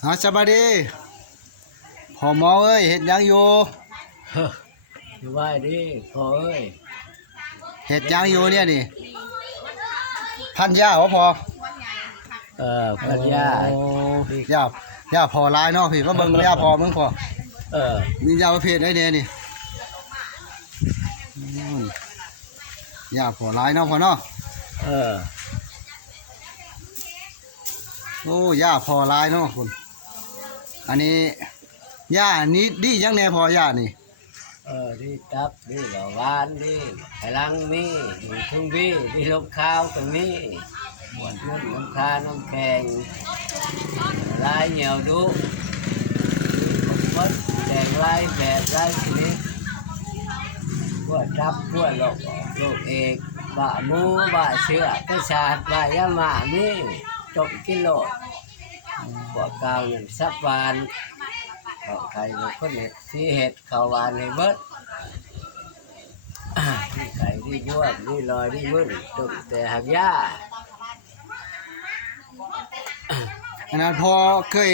สบายดีพ่อหมอเอ้ยเฮ็ดหยังอยู่สบายดีพ่อเอ้ยเฮ็ดหยังอยู่เนี่ยนี่พันยาบ่พอพันยายาพอหลายเนาะพี่มาเบิ่งยาพอมึงพอมียาประเภทใดแน่นี่ยาพอหลายเนาะพอเนาะโอ้ยาพอหลายเนาะคุณอันนี้ยานี้ดีจังแน่พอยานี่ดีตับดีเบาหวานดีพลังมีทุ่งบีดีลมข้าวตรงนี้หมดนุ่นน้ำคาน้ำแข็งลายเหนียวดุมดแดงลายแบบลายชนิดพวกทับพวกโรคเอกบะมูบะเชื้อกระชาดบะยามามีจบกิโลพวกกาวเงินสับวานเขาใครเป็นคนเห็ดที่เห็ดเขาวานในเบิดที่ไก่ที่ยวดที่ลอยที่มึนตุ่มแต่หักหญ้าอันนั้นพอเคย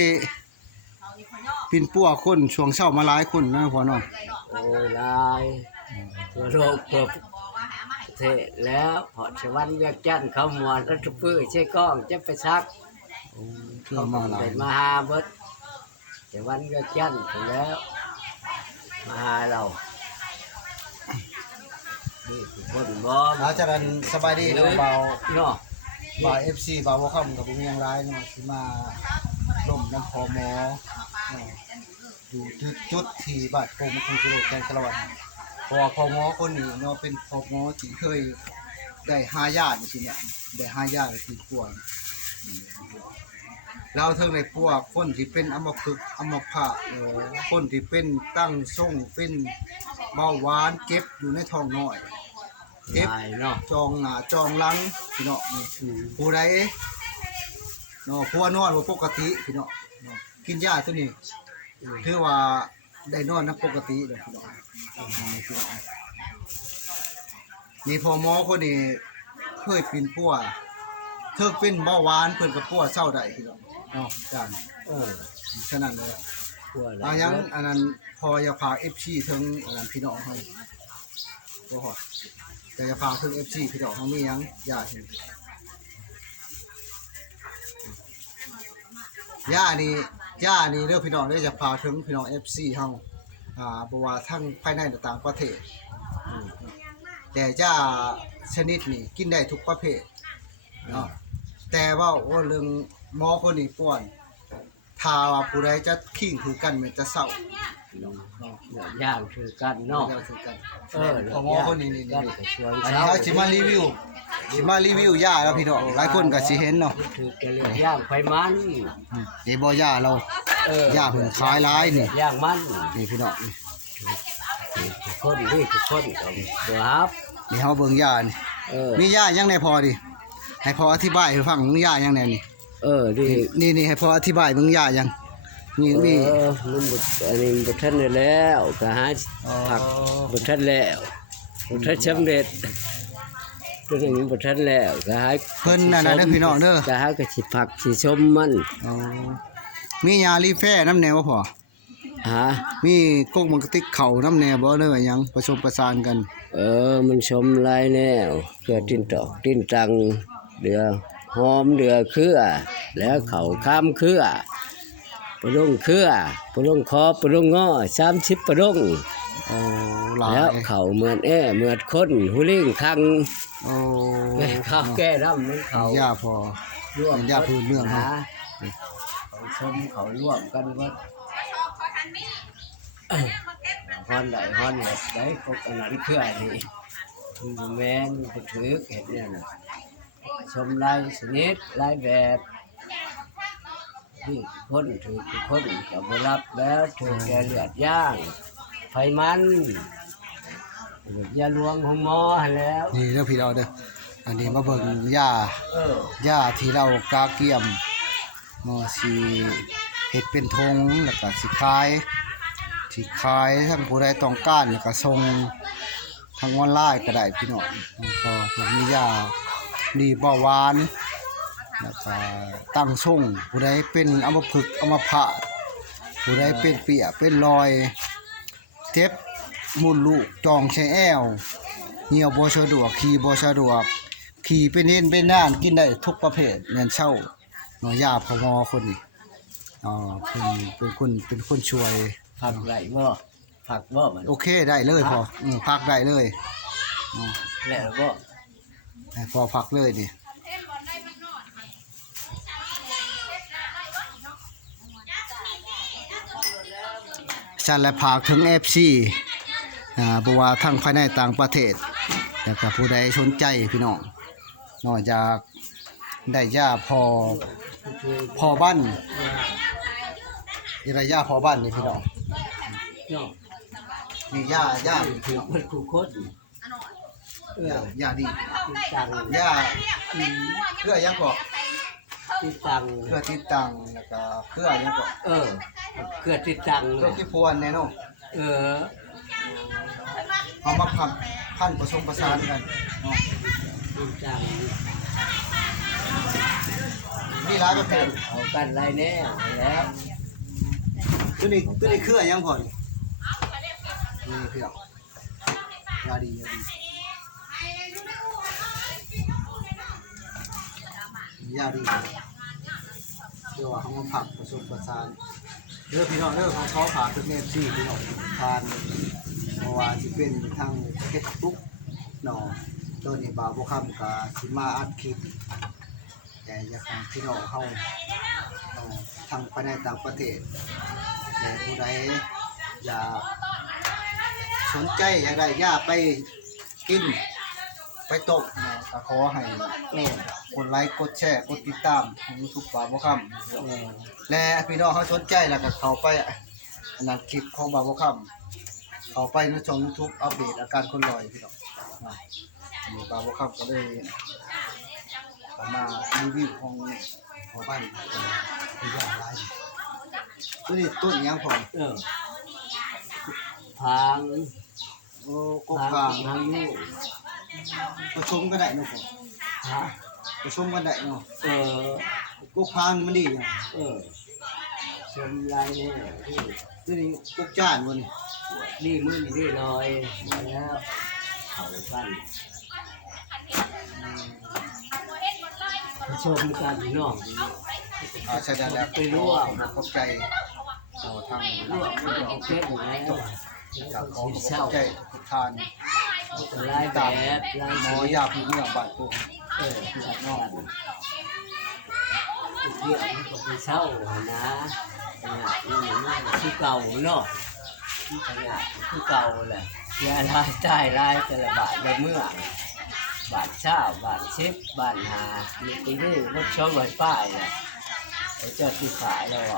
ปินปัวคนช่วงเช้ามาหลายคนนะพอเนาะโอ้ลายตัวโรคตัวเทแล้วพอชวันเวียกจันทร์เขาหมวนรัตพื้นใช่ก้องจะไปซักเขาเป็นมาหาเบิดชวันเวียกจันทร์ถึงแล้วมาหาเรานี่คนบอมอาจารย์สบายดีเนาะเบาเนาะบ่าว FC บ่าวบ่ค่ำกับผมยังร้ายเนาะสิมาร่มน้ำพอหมออยู่จุดที่บ้านผมคงสิโลแกนกะละวันพอพอหมอคนนี้เนาะเป็นพอหมอที่เคยได้5ญาติจริงๆเนี่ยได้5ญาติที่ป่วยเราทั้งในพวกคนที่เป็นอัมพฤกษ์อัมพาตคนที่เป็นตั้งทรงเป็นเบาหวานเก็บอยู่ในท้องน้อยเก็บจองหน้าจองหลังพี่น้องผู้ใดเนาะผัวนอนบ่ปกติพี่น้องกินยาตัวนี้ถือว่าได้นอนนับปกติเด้อพี่น้องนี่พอหมอคนนี้เคยเป็นปัวเธอเป็นเบาหวานเพิ่นก็ปัวเศร้าได้พี่น้องเนาะจานฉะนั้นเลยยังอันนั้นพออย่าพา FC ถึงอันนั้นพี่น้องให้บ่ฮอดแต่จะพาถึง FC พี่น้องเฮามีหยังย่าสิย่านี่เด้อพี่น้องเด้อจะพาถึงพี่น้อง FC เฮาบ่ว่าทั้งภายในและต่างประเทศแต่ย่าชนิดนี้กินได้ทุกประเภทเนาะแต่ว่าเรื่องหมอคนนี้ป่วนถ้าว่าผู้ใดจะขิงคือกันมันจะเศร้าย่างคือกันเนาะพอหมอคนนี้นี่อันนี้สิมารีวิวยาแล้วพี่น้องหลายคนก็สิเห็นเนาะคือแกเรียกย่างไฟมันนี่บ่ยาเรายาเพิ่นขายหลายนี่ย่างมันนี่พี่น้องทุกคนเดี๋ยวครับนี่เฮาเบิ่งยานี่มียายังได้พอดิให้พออธิบายให้ฟังยายังแน่นี่นี่ให้พออธิบายเบิ่งยายังมีมันบดอันนี้บดทันแล้วก็หาผักบดทันแล้วบดทันสำเร็จตัวนี้บดทันแล้วก็หาเพิ่นนั่นน่ะเด้อพี่น้องเด้อก็หากระสิผักสิชมมันมียารีแฟน้ำแนวบ่พอมีกกมันกระติกเข่าน้ำแนวบ่เด้อหยังผสมประสานกันมันชมหลายแนวเพื่อติ้นตอกติ้นตังเดือหอมเดือเครือแล้วเข่าข้ามเครือปรุงเครือปรุงคอปรุงง้อ30ปรุงแล้วเข่าเหมือนเหมือนคนหูลิงคังข้าวแก้ดำมันเข่ายาพอร่วมยาพื้นเมืองฮะเขาชมเขาร่วมกันว่าฮอนได้ฮอนได้พวกอันนั้นเครือนี่แมงถือเห็ดเนี่ยนะชมลายชนิดลายแบบที่คนถือคนกับรับแล้วถือแกเลือดย่างไฟมันยาลวงของหมอแล้วนี่เด้อพี่เราเด้ออันนี้มาเบิ่งยาที่เรากาเกียมสิเฮ็ดเป็นธงแล้วก็สิขายทั้งผู้ใดต้องการแล้วก็ส่งทางออนไลน์ก็ได้พี่น้องก็มียาดีเบาหวาน แล้วก็ตั้งทรงผู้ใดเป็นอัมพฤกษ์อัมพาตผู้ใดเป็นเปียเป็นรอยเจ็บมุนลูกจองใช้แอวเหี่ยวบ่สะดวกขี่บ่สะดวกขี่เป็นเอ็นเป็นน่านกินได้ทุกประเภทแม่นเช่าหน่อยยาพมคนนี้เป็นคนช่วย ผักไหลบ่ผักบ่มัน โอเคได้เลยพอพักได้เลยอ๋อ แล้วบ่ ให้พอพักเลยนี่ฉันและพากถึง FC บ่ว่าทั้งภายในต่างประเทศแล้วก็ผู้ใดสนใจพี่น้องนอกจากได้ยาพอบ้านนี่ระยะพอบ้านนี่พี่น้อง เนาะ นี่ยา ถือมันคู่คนยาดี ติดตัง ยาเพื่อยังก็ ติดตัง เพื่อติดตังแล้วก็เพื่อยังก็ เพื่อติดตัง เพื่อที่พวนแน่เนาะ เออ เอามาพันผสมผสานกันเนาะ ติดตัง มีหลายประเภท เอากันไรแน่แล้ว ตัวนี้เครือยังก่อนนี่เครือยาดีเดี๋ยวเขามาผักผสมผสานเด้อพี่น้องเด้อเขาผ่าเป็นเมฟซี่พี่น้องทานเพราะว่าสิเป็นทางเฮ็ดตุ๊กเนาะตัวนี้บ่าวบ่คำก็สิมาอัดคลิปแต่อยากให้พี่น้องเฮาทางภายในต่างประเทศแต่ผู้ใดอยากสนใจอยากได้ยาไปกินไปตกเนาะก็ขอให้กดไลค์กดแชร์กดติดตามของ YouTube บ่าวบ่คำและพี่น้องเขาสนใจแล้วก็เข้าไปอันนั้นคลิปของบ่าวบ่คำเข้าไปในช่อง YouTube อัปเดตอาการคนลอยพี่น้องมีบ่าวบ่คำก็เลยมารีวิวของบ้านเป็นยาหลายตัวนี้ต้นยังพอ ทาง โอ้กกฟาง ทางนี้ ผสมกันได้เนาะ ฮะ ผสมกันได้เนาะ เออก กฟางมันดีเนาะ ชมลายเนี่ย ตัวนี้กกจ้านบ่นี่ นี่มือนี่ลอยมาแล้วเขาปั้นชมกันพี่น้อง ใช่ได้แล้ว ไปร่วม ขอบใจต่อทาง ร่วมไม่ได้เช็คอยู่แล้ว จากขอ เศร้า บใจทุกท่าน ลายแบบลาย หม สี อยาพี่เมืองบ้านตุ้ง คืออันนอกเรื่องมันก็เป็นเศร้านะนี่คือเก่าเนาะขนาดคือเก่าแหละยาลายใต้ลายแต่ละบาทละเมื่อบาทเช้าบาท10บาท5มีปีนี้รถช่องรถป้ายแหละไอ้เจ้าที่ขายแล้ว